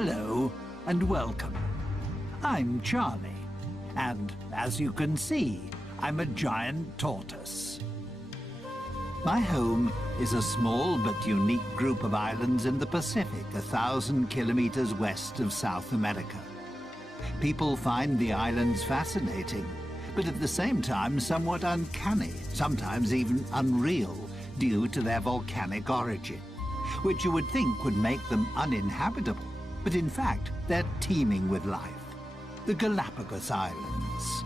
Hello and welcome. I'm Charlie, and as you can see, I'm a giant tortoise. My home is a small but unique group of islands in the Pacific, 1,000 kilometers west of South America. People find the islands fascinating, but at the same time somewhat uncanny, sometimes even unreal, due to their volcanic origin, which you would think would make them uninhabitable. But in fact, they're teeming with life. The Galapagos Islands.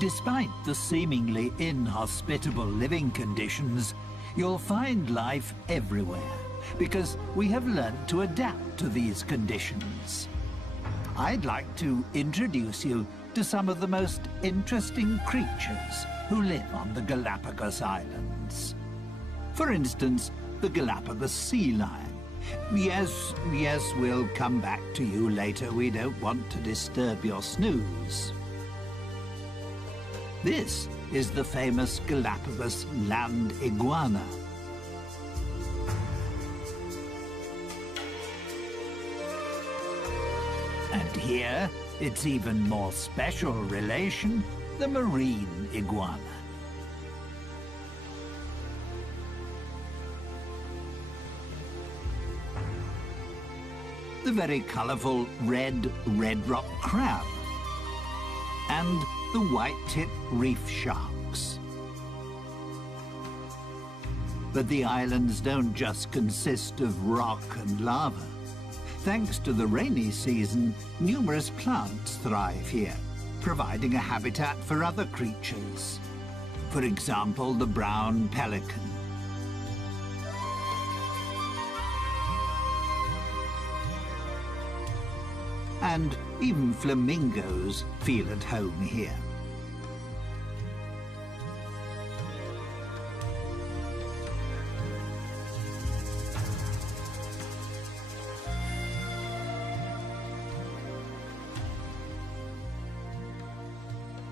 Despite the seemingly inhospitable living conditions, you'll find life everywhere, because we have learned to adapt to these conditions. I'd like to introduce you to some of the most interesting creatures who live on the Galapagos Islands. For instance, the Galapagos sea lion. Yes, we'll come back to you later. We don't want to disturb your snooze. This is the famous Galapagos land iguana. And here, its even more special relation, the marine iguana. The very colourful red rock crab, and the white-tip reef sharks. But the islands don't just consist of rock and lava. Thanks to the rainy season, numerous plants thrive here, providing a habitat for other creatures. For example, the brown pelican. And even flamingos feel at home here.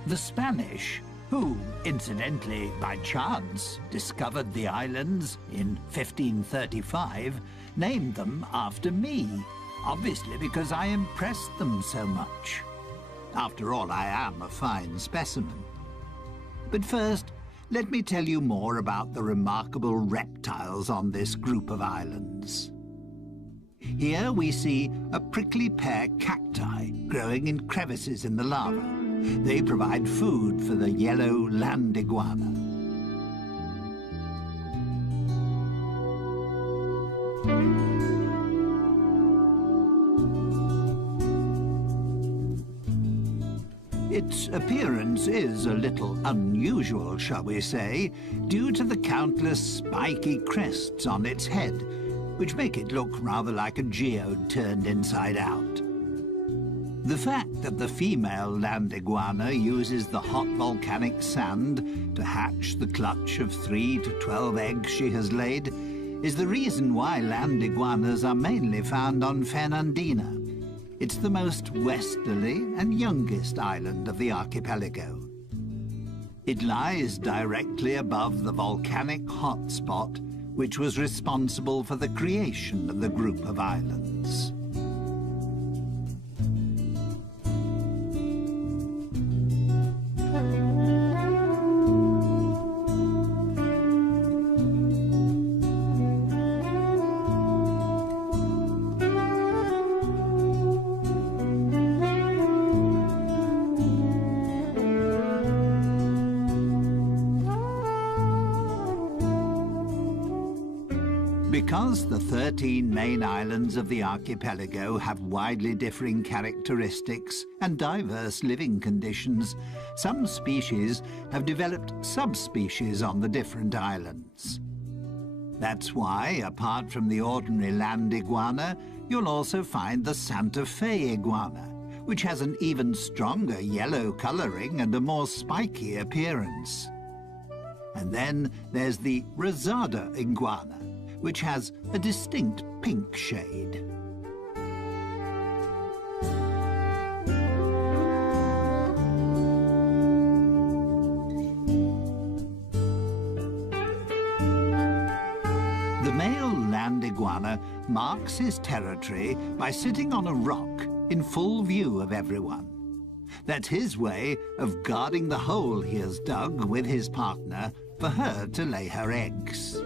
The Spanish, who, incidentally, by chance, discovered the islands in 1535, named them after me. Obviously because I impressed them so much. After all, I am a fine specimen. But first, let me tell you more about the remarkable reptiles on this group of islands. Here we see a prickly pear cacti growing in crevices in the lava. They provide food for the yellow land iguana. Its appearance is a little unusual, shall we say, due to the countless spiky crests on its head, which make it look rather like a geode turned inside out. The fact that the female land iguana uses the hot volcanic sand to hatch the clutch of 3 to 12 eggs she has laid is the reason why land iguanas are mainly found on Fernandina. It's the most westerly and youngest island of the archipelago. It lies directly above the volcanic hotspot, which was responsible for the creation of the group of islands. Because the 13 main islands of the archipelago have widely differing characteristics and diverse living conditions, some species have developed subspecies on the different islands. That's why, apart from the ordinary land iguana, you'll also find the Santa Fe iguana, which has an even stronger yellow coloring and a more spiky appearance. And then there's the Rosada iguana, which has a distinct pink shade. The male land land iguana marks his territory by sitting on a rock in full view of everyone. That's his way of guarding the hole he has dug with his partner for her to lay her eggs.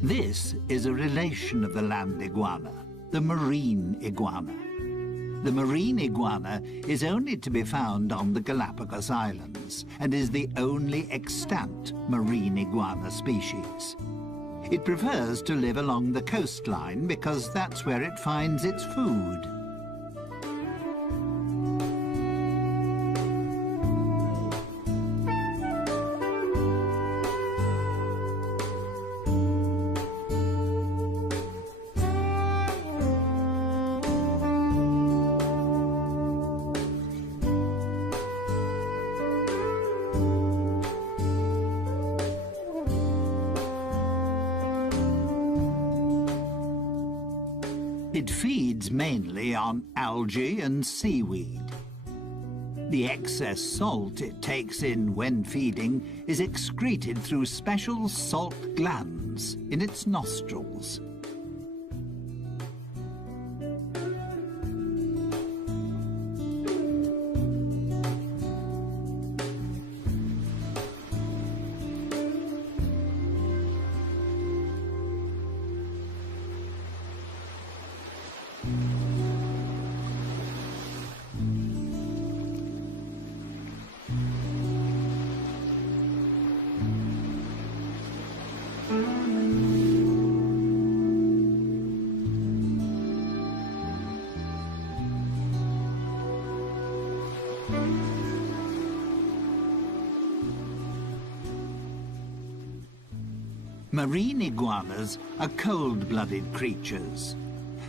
This is a relation of the land iguana, the marine iguana. The marine iguana is only to be found on the Galapagos Islands and is the only extant marine iguana species. It prefers to live along the coastline because that's where it finds its food. It feeds mainly on algae and seaweed. The excess salt it takes in when feeding is excreted through special salt glands in its nostrils. Marine iguanas are cold-blooded creatures.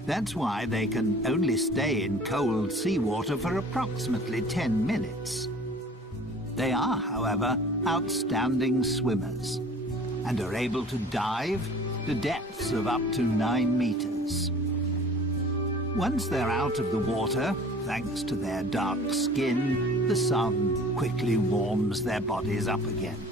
That's why they can only stay in cold seawater for approximately 10 minutes. They are, however, outstanding swimmers and are able to dive to depths of up to 9 meters. Once they're out of the water, thanks to their dark skin, the sun quickly warms their bodies up again.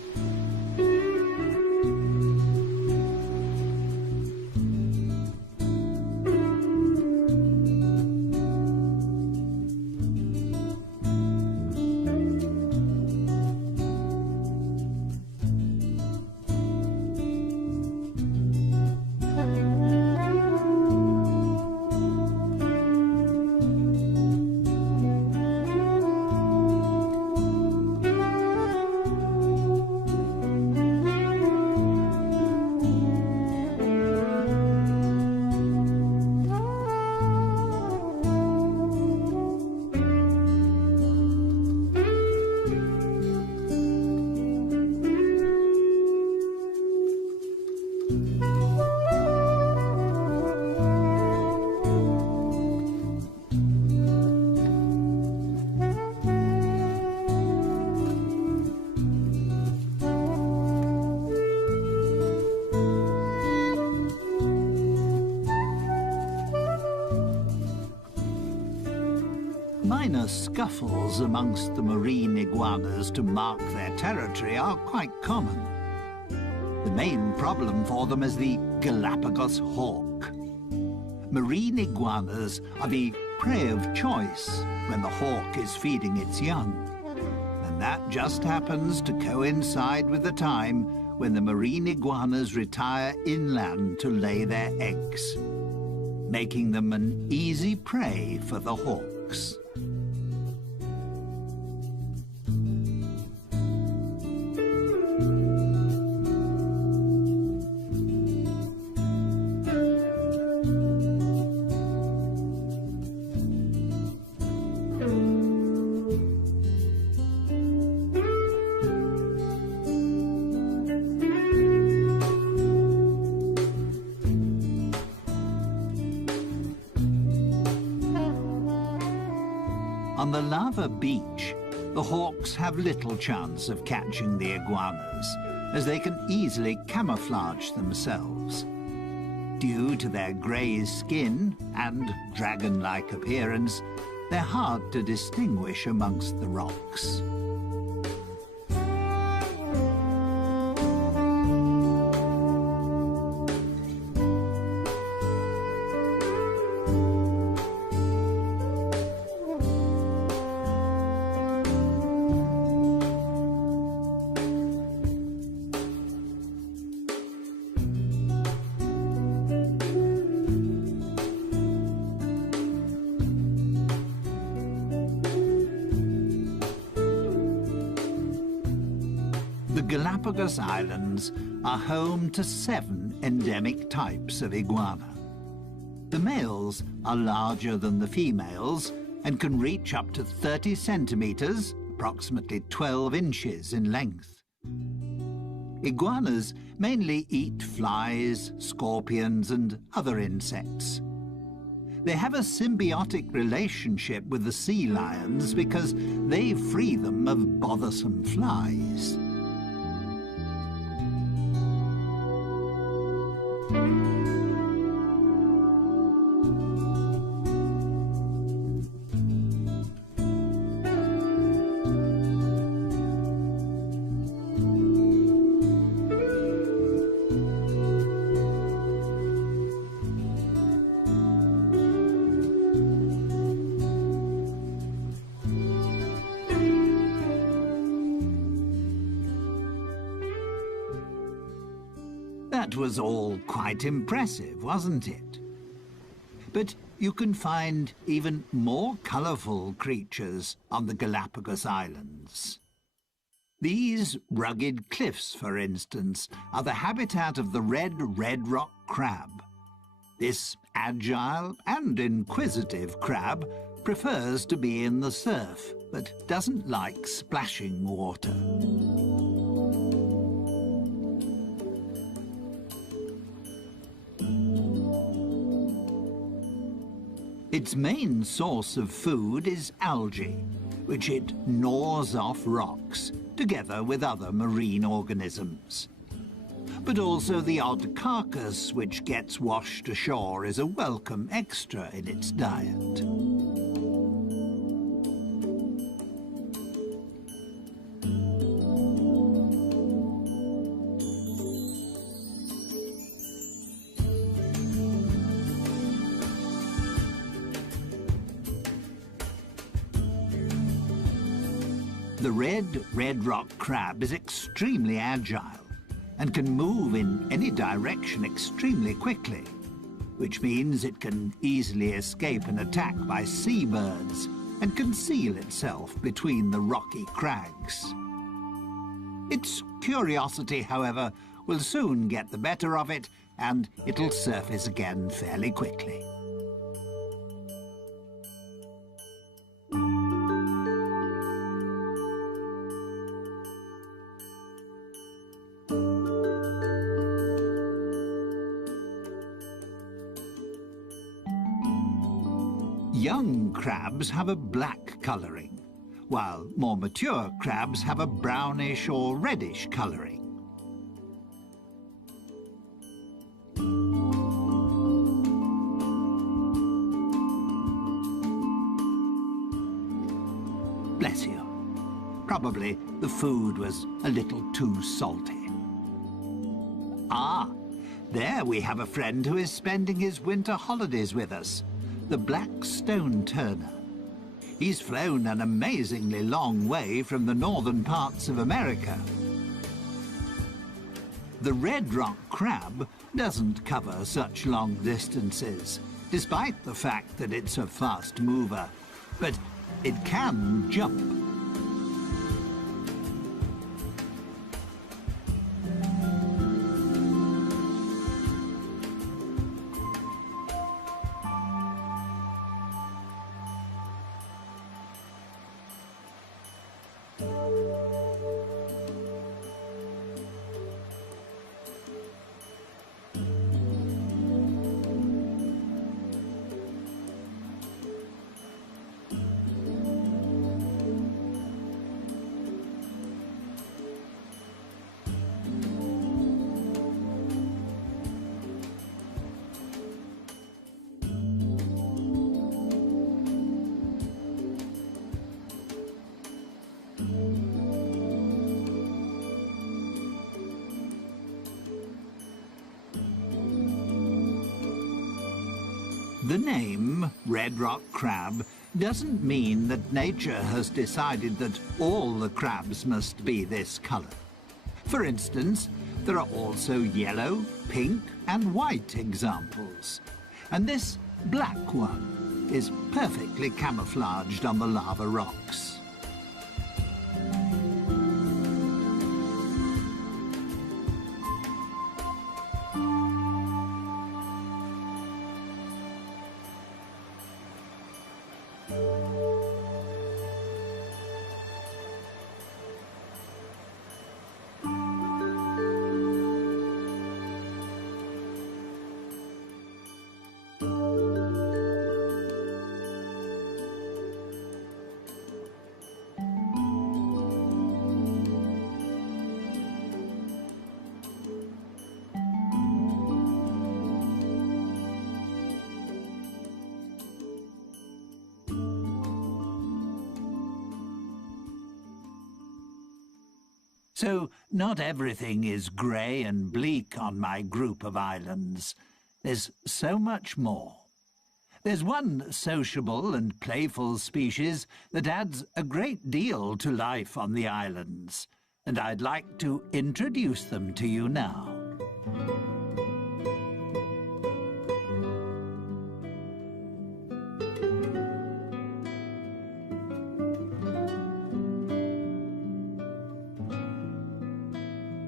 Minor scuffles amongst the marine iguanas to mark their territory are quite common. The main problem for them is the Galapagos hawk. Marine iguanas are the prey of choice when the hawk is feeding its young. And that just happens to coincide with the time when the marine iguanas retire inland to lay their eggs, making them an easy prey for the hawks. On the lava beach, the hawks have little chance of catching the iguanas, as they can easily camouflage themselves. Due to their grey skin and dragon-like appearance, they're hard to distinguish amongst the rocks. The Galapagos Islands are home to 7 endemic types of iguana. The males are larger than the females and can reach up to 30 centimeters, approximately 12 inches in length. Iguanas mainly eat flies, scorpions, and other insects. They have a symbiotic relationship with the sea lions because they free them of bothersome flies. That was all quite impressive, wasn't it? But you can find even more colourful creatures on the Galapagos Islands. These rugged cliffs, for instance, are the habitat of the red rock crab. This agile and inquisitive crab prefers to be in the surf, but doesn't like splashing water. Its main source of food is algae, which it gnaws off rocks, together with other marine organisms. But also the odd carcass which gets washed ashore is a welcome extra in its diet. The red rock crab is extremely agile and can move in any direction extremely quickly, which means it can easily escape an attack by seabirds and conceal itself between the rocky crags. Its curiosity, however, will soon get the better of it, and it'll surface again fairly quickly. Young crabs have a black colouring, while more mature crabs have a brownish or reddish colouring. Bless you. Probably the food was a little too salty. Ah, there we have a friend who is spending his winter holidays with us. The black stone turner. He's flown an amazingly long way from the northern parts of America. The red rock crab doesn't cover such long distances, despite the fact that it's a fast mover, but it can jump. The name red rock crab doesn't mean that nature has decided that all the crabs must be this colour. For instance, there are also yellow, pink and white examples. And this black one is perfectly camouflaged on the lava rocks. So, not everything is grey and bleak on my group of islands. There's so much more. There's one sociable and playful species that adds a great deal to life on the islands, and I'd like to introduce them to you now.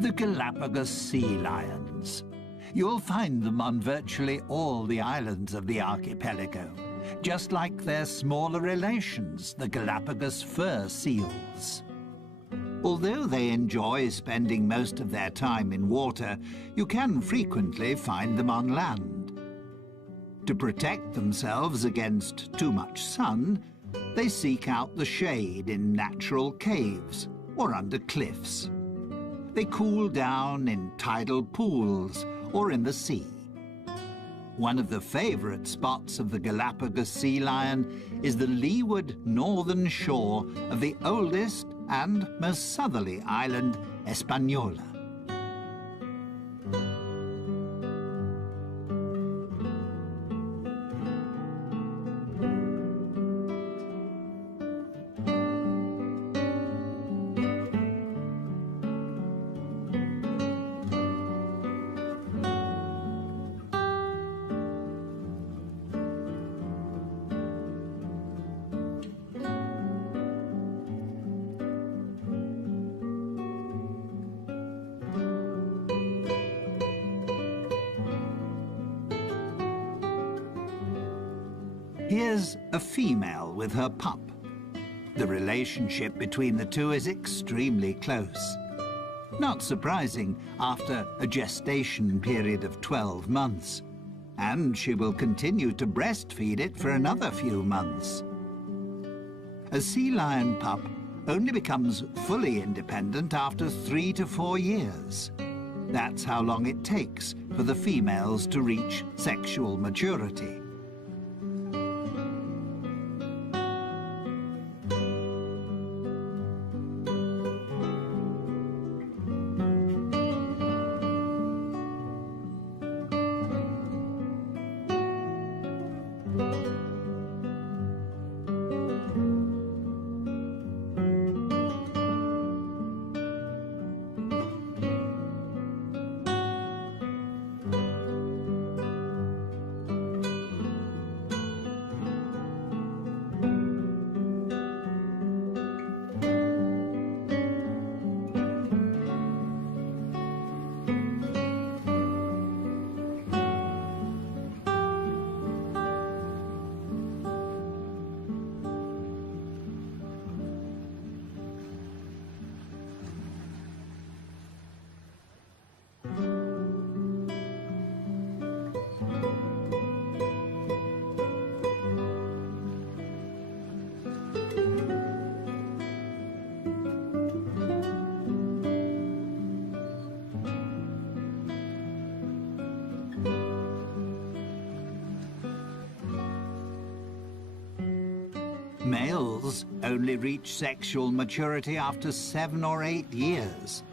The Galapagos sea lions. You'll find them on virtually all the islands of the archipelago, just like their smaller relations, the Galapagos fur seals. Although they enjoy spending most of their time in water, you can frequently find them on land. To protect themselves against too much sun, they seek out the shade in natural caves or under cliffs. They cool down in tidal pools or in the sea. One of the favourite spots of the Galapagos sea lion is the leeward northern shore of the oldest and most southerly island, Hispaniola. Here's a female with her pup. The relationship between the two is extremely close. Not surprising after a gestation period of 12 months. And she will continue to breastfeed it for another few months. A sea lion pup only becomes fully independent after 3 to 4 years. That's how long it takes for the females to reach sexual maturity. Males only reach sexual maturity after 7 or 8 years,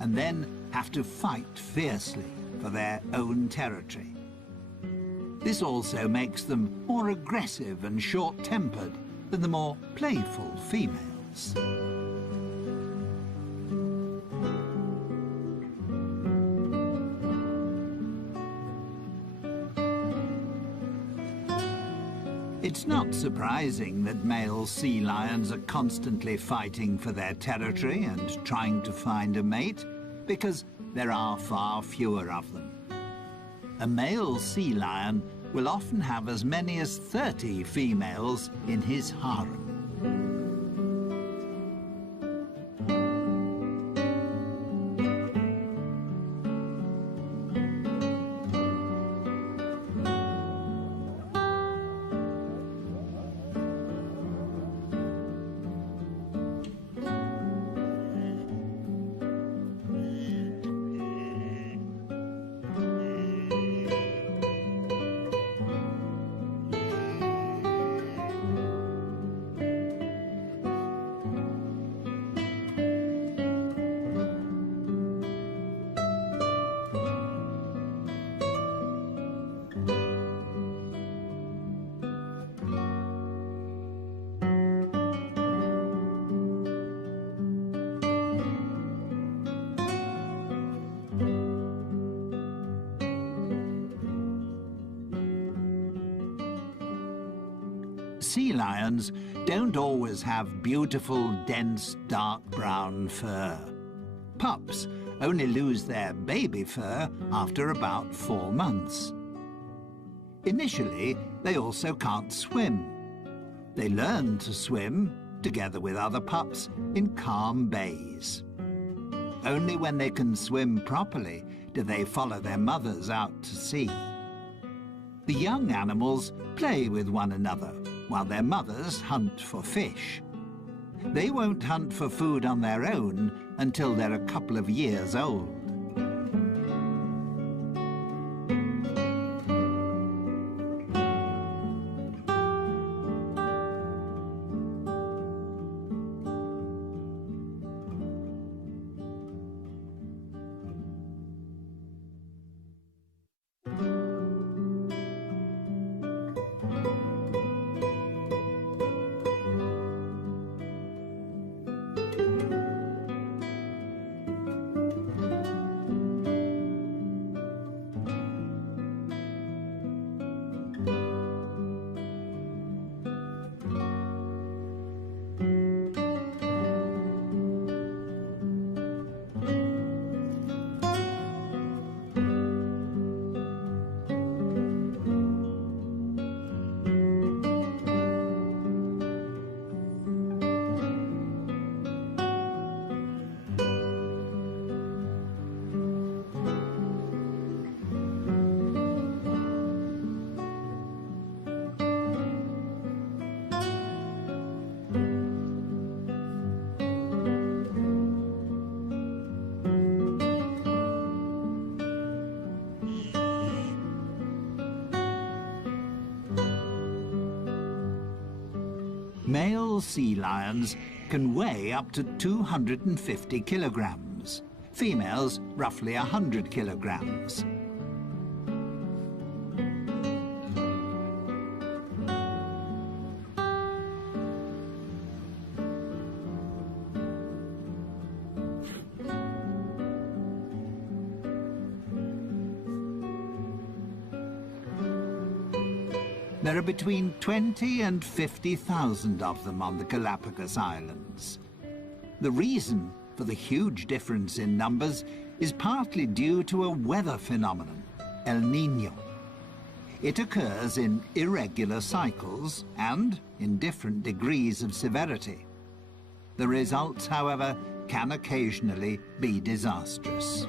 and then have to fight fiercely for their own territory. This also makes them more aggressive and short-tempered than the more playful females. It's not surprising that male sea lions are constantly fighting for their territory and trying to find a mate, because there are far fewer of them. A male sea lion will often have as many as 30 females in his harem. Sea lions don't always have beautiful, dense, dark brown fur. Pups only lose their baby fur after about 4 months. Initially, they also can't swim. They learn to swim, together with other pups, in calm bays. Only when they can swim properly do they follow their mothers out to sea. The young animals play with one another, while their mothers hunt for fish. They won't hunt for food on their own until they're a couple of years old. Male sea lions can weigh up to 250 kilograms. Females, roughly 100 kilograms. There are between 20 and 50,000 of them on the Galapagos Islands. The reason for the huge difference in numbers is partly due to a weather phenomenon, El Niño. It occurs in irregular cycles and in different degrees of severity. The results, however, can occasionally be disastrous.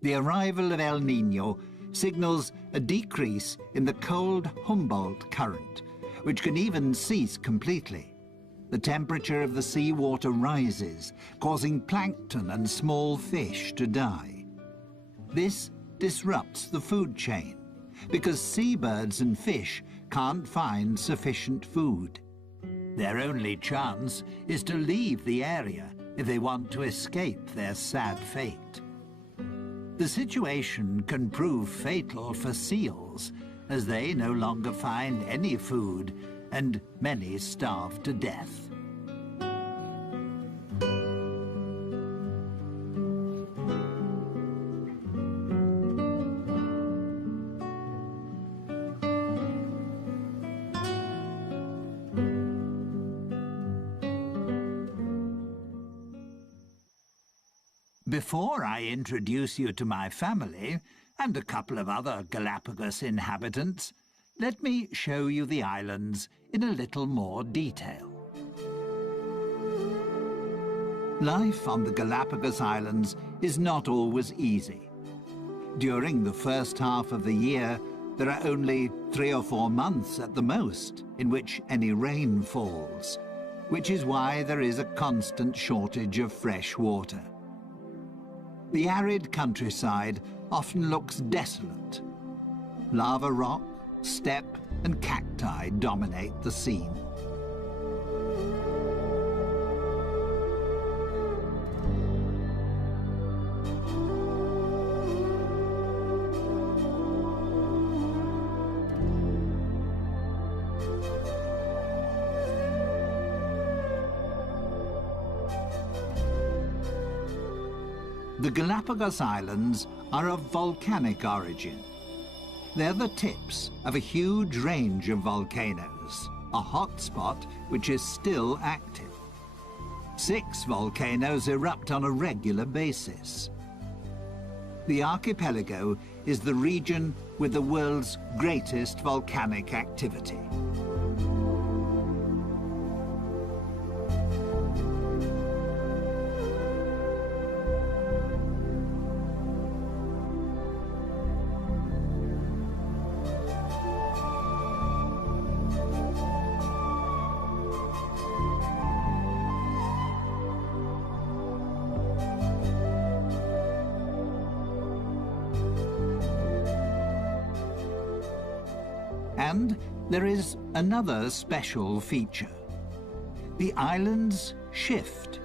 The arrival of El Niño signals a decrease in the cold Humboldt current, which can even cease completely. The temperature of the seawater rises, causing plankton and small fish to die. This disrupts the food chain, because seabirds and fish can't find sufficient food. Their only chance is to leave the area if they want to escape their sad fate. The situation can prove fatal for seals, as they no longer find any food, and many starve to death. Before I introduce you to my family, and a couple of other Galapagos inhabitants, let me show you the islands in a little more detail. Life on the Galapagos Islands is not always easy. During the first half of the year, there are only 3 or 4 months at the most in which any rain falls, which is why there is a constant shortage of fresh water. The arid countryside often looks desolate. Lava rock, steppe, and cacti dominate the scene. The Galapagos Islands are of volcanic origin. They're the tips of a huge range of volcanoes, a hotspot which is still active. 6 volcanoes erupt on a regular basis. The archipelago is the region with the world's greatest volcanic activity. And there is another special feature. The islands shift.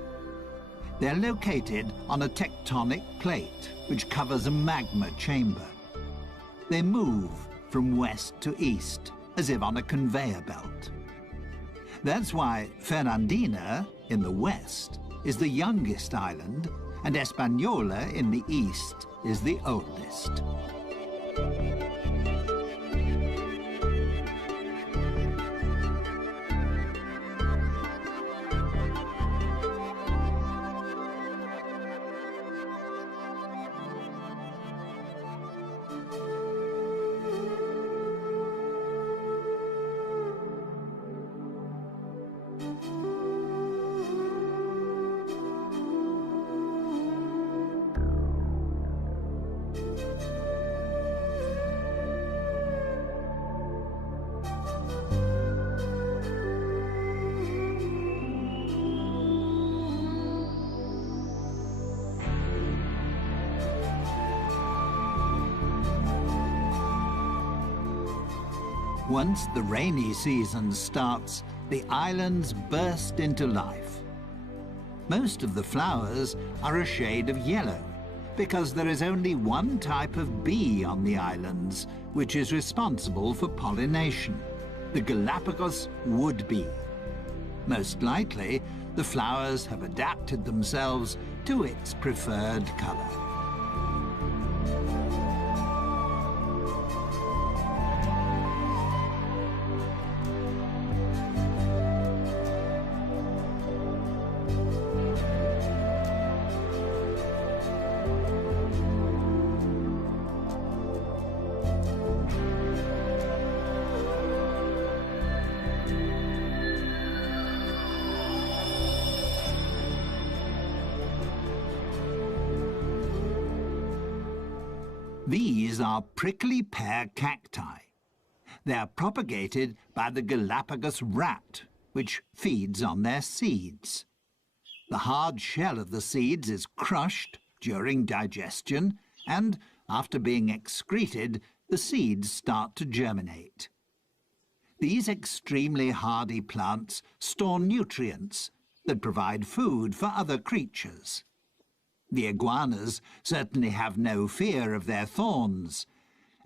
They're located on a tectonic plate which covers a magma chamber. They move from west to east, as if on a conveyor belt. That's why Fernandina, in the west, is the youngest island, and Española, in the east, is the oldest. Once the rainy season starts, the islands burst into life. Most of the flowers are a shade of yellow, because there is only one type of bee on the islands, which is responsible for pollination, the Galapagos wood bee. Most likely, the flowers have adapted themselves to its preferred color. These are prickly pear cacti. They are propagated by the Galapagos rat, which feeds on their seeds. The hard shell of the seeds is crushed during digestion, and after being excreted, the seeds start to germinate. These extremely hardy plants store nutrients that provide food for other creatures. The iguanas certainly have no fear of their thorns,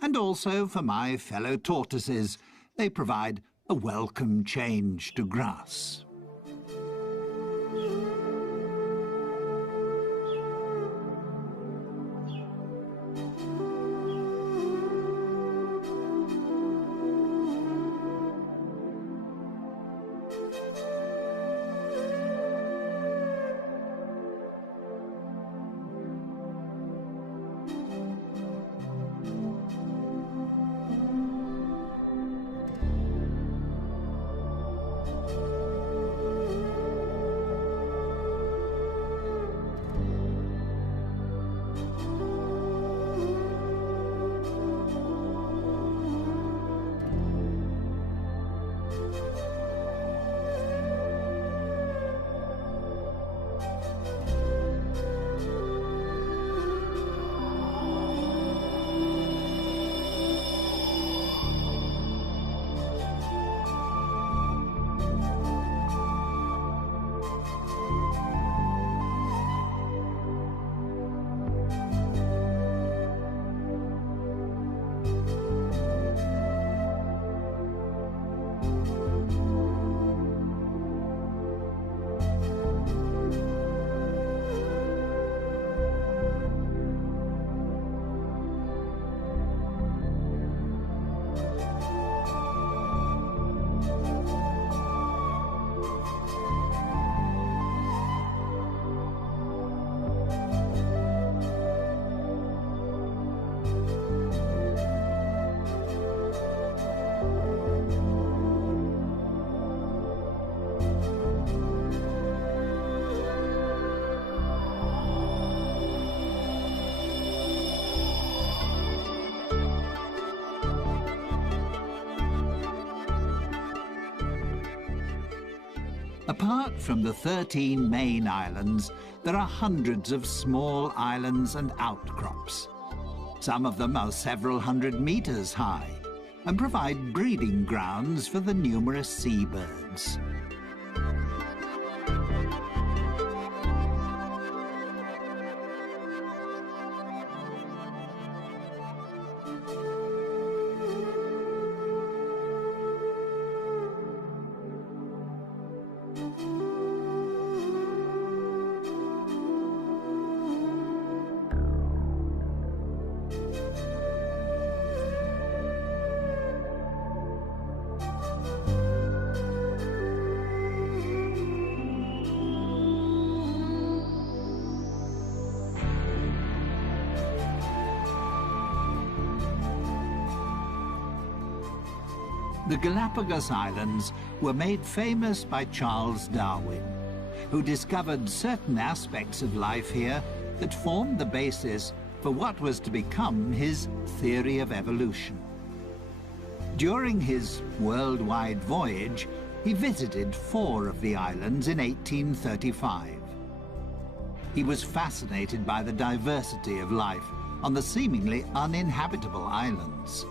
and also for my fellow tortoises, they provide a welcome change to grass. Apart from the 13 main islands, there are hundreds of small islands and outcrops. Some of them are several hundred meters high and provide breeding grounds for the numerous seabirds. The Galapagos Islands were made famous by Charles Darwin, who discovered certain aspects of life here that formed the basis for what was to become his theory of evolution. During his worldwide voyage, he visited 4 of the islands in 1835. He was fascinated by the diversity of life on the seemingly uninhabitable islands.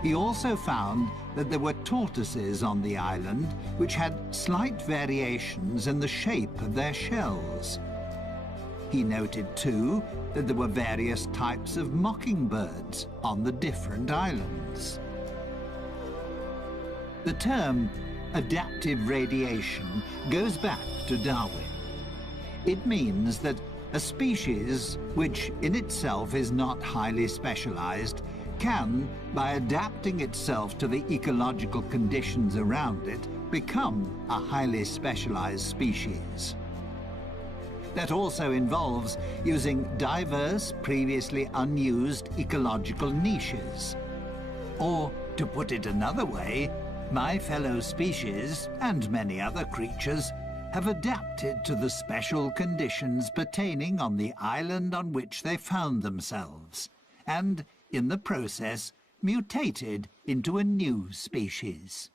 He also found that there were tortoises on the island which had slight variations in the shape of their shells. He noted, too, that there were various types of mockingbirds on the different islands. The term adaptive radiation goes back to Darwin. It means that a species, which in itself is not highly specialized, can, by adapting itself to the ecological conditions around it, become a highly specialized species. That also involves using diverse, previously unused ecological niches. Or, to put it another way, my fellow species, and many other creatures, have adapted to the special conditions pertaining on the island on which they found themselves, and, in the process, mutated into a new species.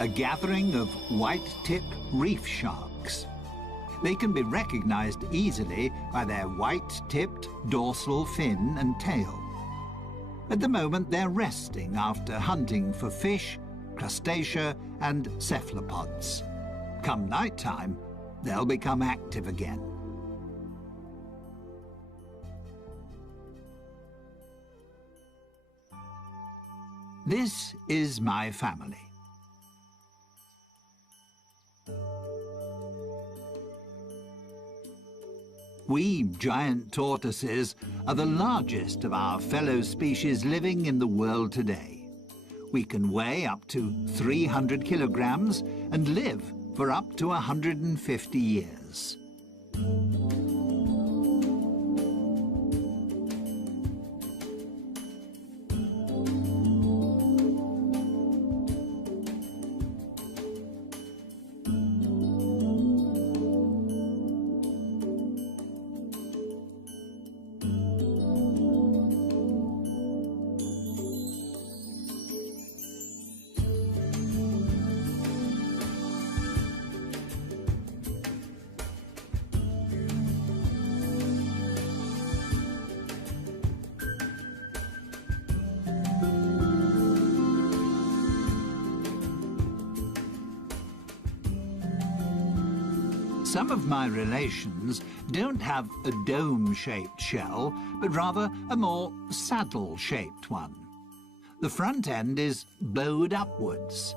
A gathering of white-tip reef sharks. They can be recognized easily by their white-tipped dorsal fin and tail. At the moment, they're resting after hunting for fish, crustacea, and cephalopods. Come nighttime, they'll become active again. This is my family. We giant tortoises are the largest of our fellow species living in the world today. We can weigh up to 300 kilograms and live for up to 150 years. Some of my relations don't have a dome-shaped shell, but rather a more saddle-shaped one. The front end is bowed upwards.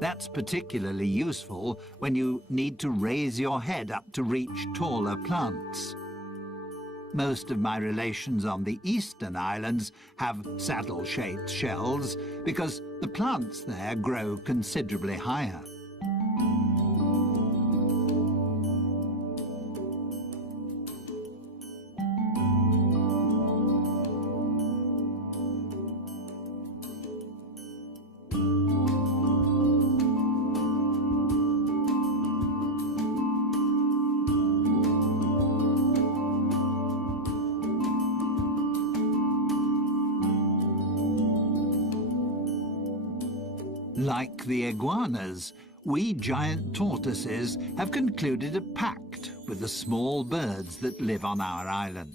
That's particularly useful when you need to raise your head up to reach taller plants. Most of my relations on the eastern islands have saddle-shaped shells because the plants there grow considerably higher. Like the iguanas, we giant tortoises have concluded a pact with the small birds that live on our island.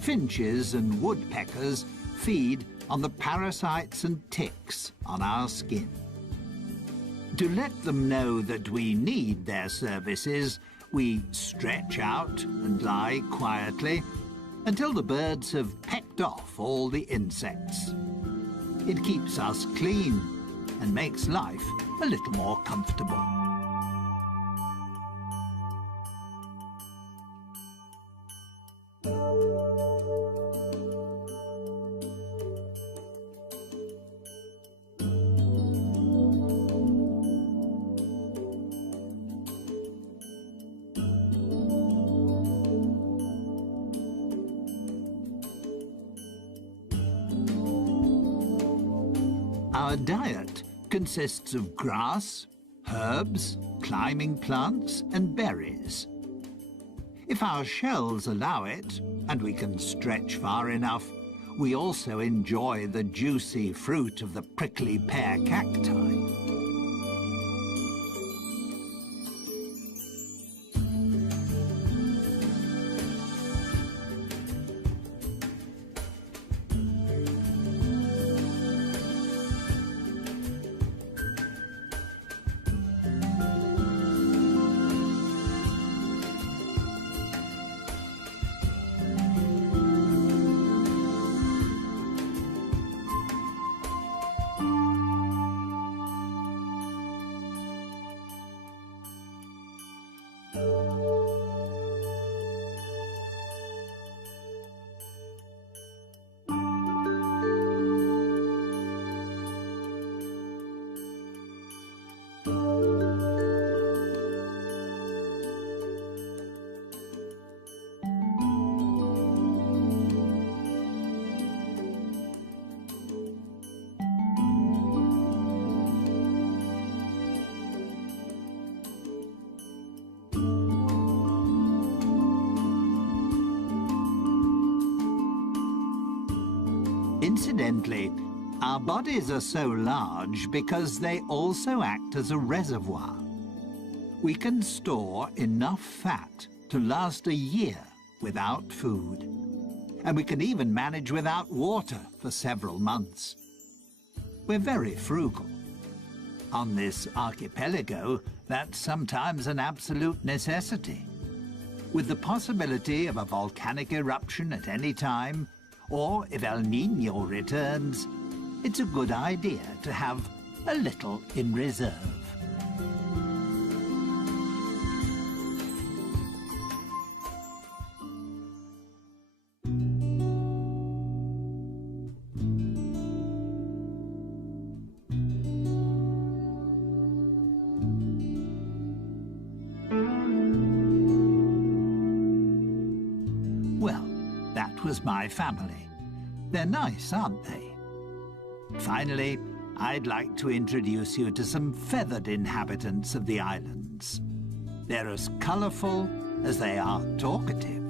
Finches and woodpeckers feed on the parasites and ticks on our skin. To let them know that we need their services, we stretch out and lie quietly until the birds have pecked off all the insects. It keeps us clean and makes life a little more comfortable. Our diet consists of grass, herbs, climbing plants, and berries. If our shells allow it, and we can stretch far enough, we also enjoy the juicy fruit of the prickly pear cacti. Incidentally, our bodies are so large because they also act as a reservoir. We can store enough fat to last a year without food. And we can even manage without water for several months. We're very frugal. On this archipelago, that's sometimes an absolute necessity. With the possibility of a volcanic eruption at any time, or if El Niño returns, it's a good idea to have a little in reserve. Well, that was my family. They're nice, aren't they? Finally, I'd like to introduce you to some feathered inhabitants of the islands. They're as colourful as they are talkative.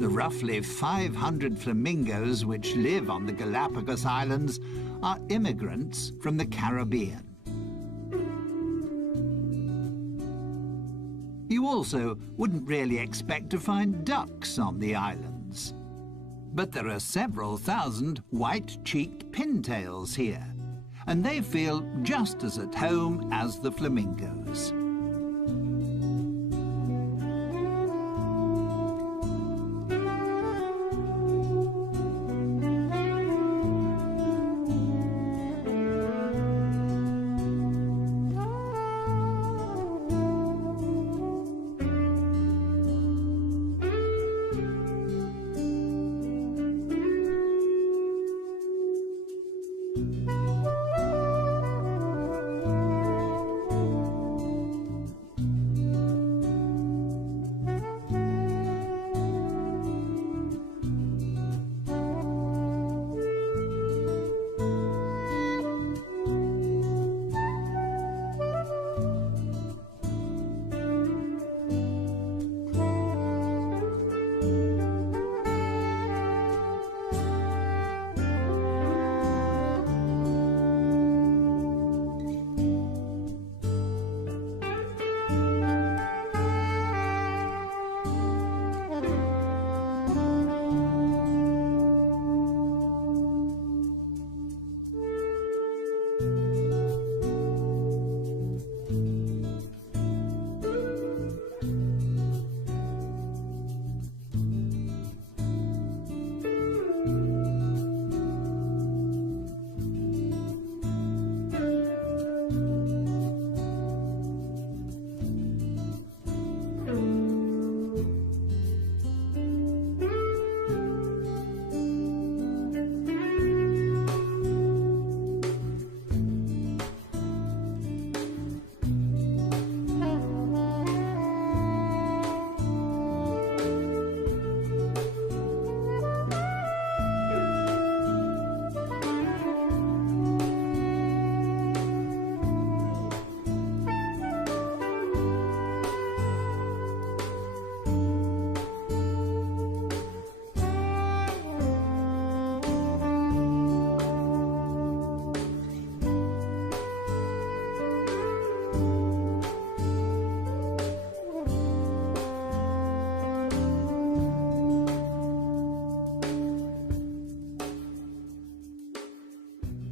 The roughly 500 flamingos which live on the Galapagos Islands are immigrants from the Caribbean. You also wouldn't really expect to find ducks on the islands. But there are several thousand white-cheeked pintails here, and they feel just as at home as the flamingos.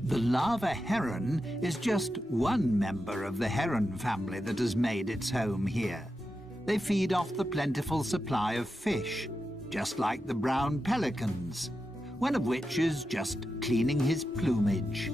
The lava heron is just one member of the heron family that has made its home here. They feed off the plentiful supply of fish, just like the brown pelicans, one of which is just cleaning his plumage.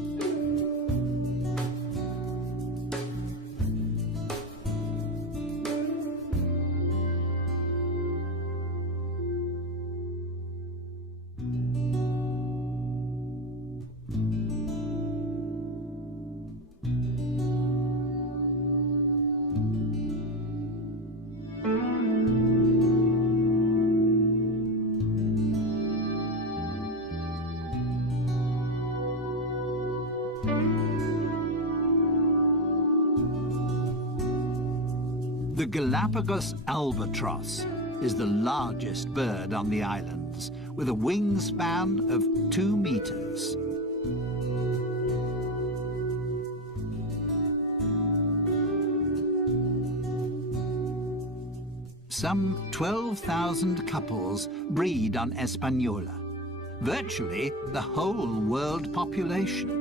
Galapagos albatross is the largest bird on the islands, with a wingspan of 2 meters. Some 12,000 couples breed on Hispaniola, virtually the whole world population.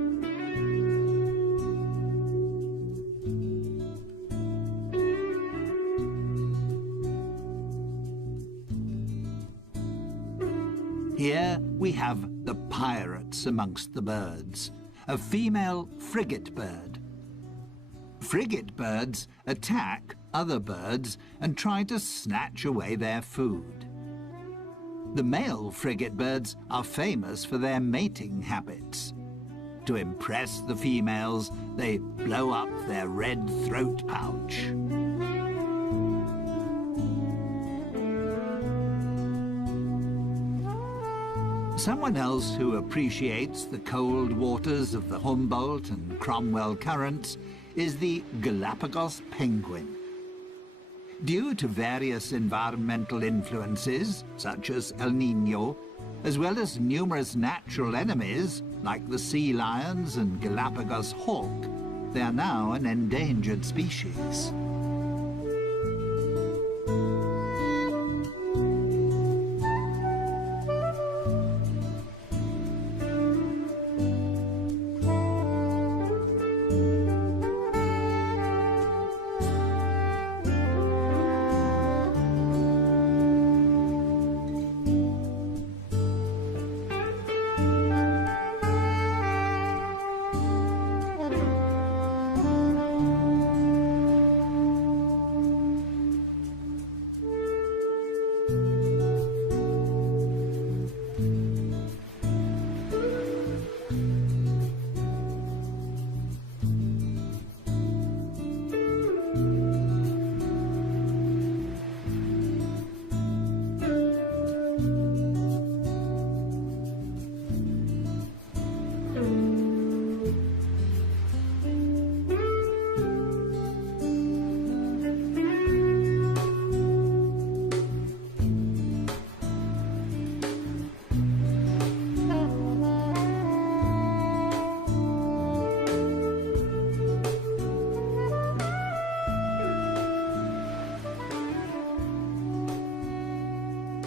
Here we have the pirates amongst the birds, a female frigate bird. Frigate birds attack other birds and try to snatch away their food. The male frigate birds are famous for their mating habits. To impress the females, they blow up their red throat pouch. Someone else who appreciates the cold waters of the Humboldt and Cromwell currents is the Galapagos penguin. Due to various environmental influences, such as El Niño, as well as numerous natural enemies, like the sea lions and Galapagos hawk, they are now an endangered species.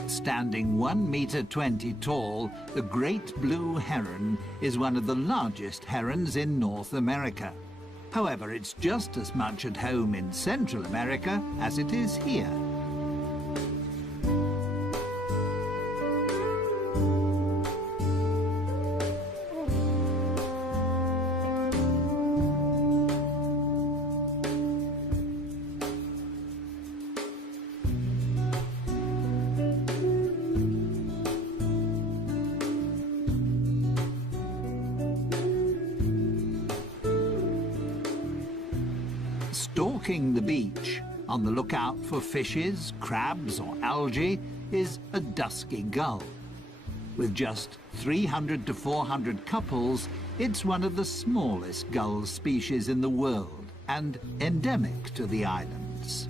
Standing 1.20 meters tall, the great blue heron is one of the largest herons in North America. However, it's just as much at home in Central America as it is here. Stalking the beach, on the lookout for fishes, crabs or algae, is a dusky gull. With just 300 to 400 couples, it's one of the smallest gull species in the world and endemic to the islands.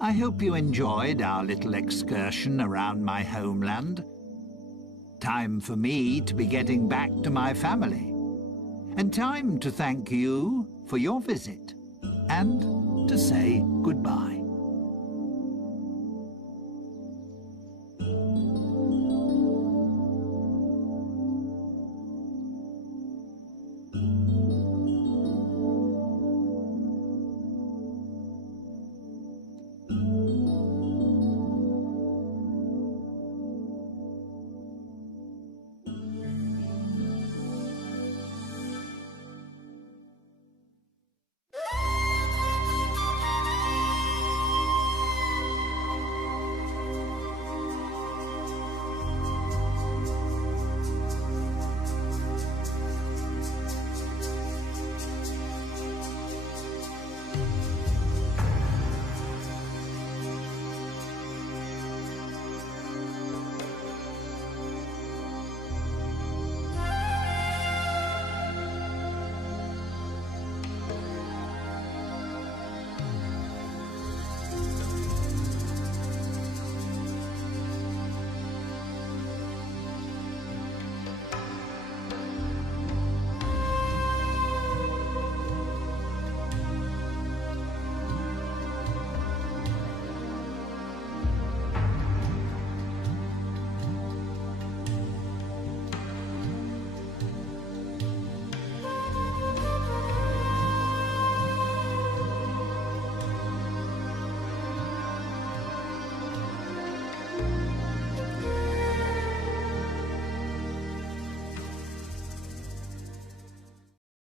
I hope you enjoyed our little excursion around my homeland. Time for me to be getting back to my family. And time to thank you for your visit. And to say goodbye.